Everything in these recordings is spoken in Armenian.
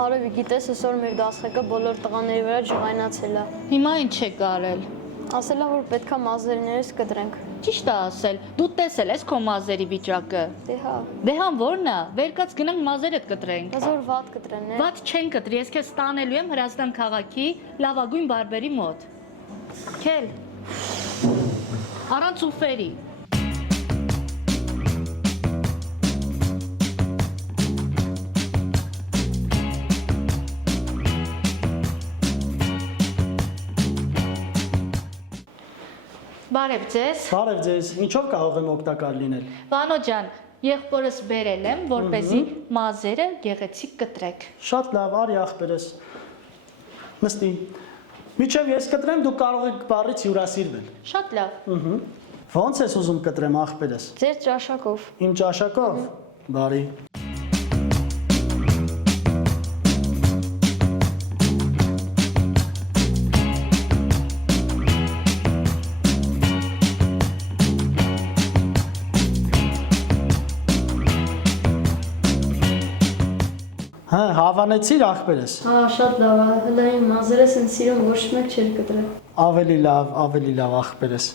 Արևի, գիտես, այսօր մեր դասղեկը բոլոր տղաների վրա ջղայնացել է։ Հիմա ինչ եք արել։ Ասել է, որ պետքա մազերիներս կտրենք։ Ճիշտ է ասել, դու տեսել ես քո մազերի վիճակը։ Դե հա, Դե համ որն է, վերկաց գնանք մազերդ կտրենք։ բայց որ վատ կտրեն, է։ Ված չեն կտրի, ես քեզ տանելու եմ Հրազդան քաղաքի լավագույն բարբերի մոտ։ Քել։ Առանց ուֆերի։ Բարև ձեզ։ Բարև ձեզ, ինչով կարող եմ օգտակար լինել։ Վանո ջան, եղբորս բերել եմ, որպեսզի մազերը գեղեցիկ կտրեք։ Շատ լավ, արի ախպերս։ Նստի։ Միջև ես կտրեմ, դու կարող եք բառից հյուրասիրվել։ Շատ լավ։ Ոնց ես ուզում կտրեմ ախպերս։ Ձեր ճաշակով։ Իմ ճաշակով։ Բարի։ Հա, հավանեցիր ախպերս։ Հա, շատ լավ է, հլա իմ մազերս են սիրում, ոչ մեկ չեր կտրել։ Ավելի լավ ախպերս։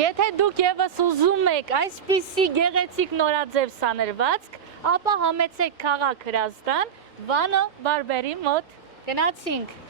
Եթե դուք եւս ուզում եք այսպիսի գեղեցիկ նորաձև սաներվածք, ապա համեցեք քաղաք Հրազդան, Վանո բարբերի մոտ։ Գնացինք։